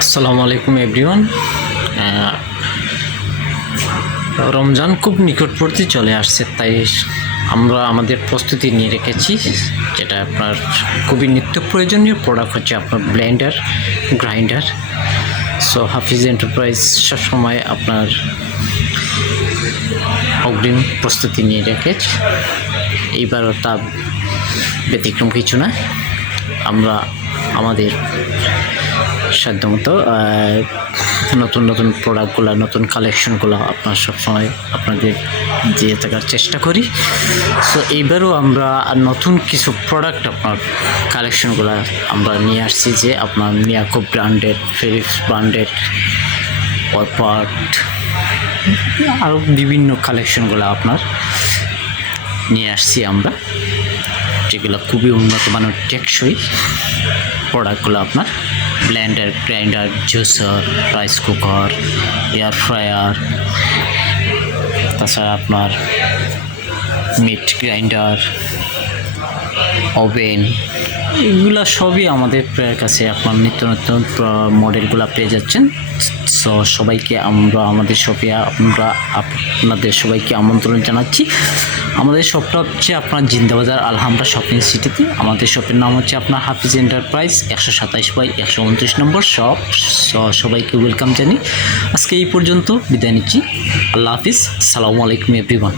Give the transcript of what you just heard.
আসসালামু আলাইকুম এভরিওয়ান। রমজান খুব নিকটবর্তী চলে আসছে, তাই আমরা আমাদের প্রস্তুতি নিয়ে রেখেছি। যেটা আপনার খুবই নিত্য প্রয়োজনীয় প্রোডাক্ট হচ্ছে আপনার ব্লেন্ডার, গ্রাইন্ডার। সো হাফিজ এন্টারপ্রাইজ সবসময় আপনার অগ্রিম প্রস্তুতি নিয়ে রেখেছে। এইবারও তা ব্যতিক্রম কিছু না। আমরা আমাদের সাধ্যমতো নতুন নতুন প্রোডাক্টগুলো, নতুন কালেকশনগুলো আপনার সবসময় আপনাদের দিয়ে থাকার চেষ্টা করি। সো এইবারও আমরা নতুন কিছু প্রোডাক্ট আপনার কালেকশনগুলো আমরা নিয়ে আসছি, যে আপনার মিয়াকো ব্র্যান্ডের, ফিলিপস ব্র্যান্ডের, অরপাট, আরও বিভিন্ন কালেকশনগুলো আপনার নিয়ে আসছি আমরা, যেগুলো খুবই উন্নত মানের টেকসই প্রোডাক্টগুলো আপনার Blender, grinder, juicer, rice cooker, air fryer, তাছাড়া আপনার মিট গ্রাইন্ডার, ওভেন, এগুলো সবই আমাদের কাছে আপনার নিত্য নতুন মডেলগুলো পেয়ে যাচ্ছেন। সো সবাইকে আমরা আমাদের শপে আপনাদের সবাইকে আমন্ত্রণ জানাচ্ছি। আমাদের শপটা হচ্ছে আপনার জিন্দাবাজার আলহামরা শপিং সিটিতে। আমাদের শপের নাম হচ্ছে আপনার হাফিজ এন্টারপ্রাইজ, 127/129 নম্বর শপ। সবাইকে ওয়েলকাম জানি। আজকে এই পর্যন্ত বিদায় নিচ্ছি। আল্লাহ হাফিজ, আসসালামু আলাইকুম এভরিওয়ান।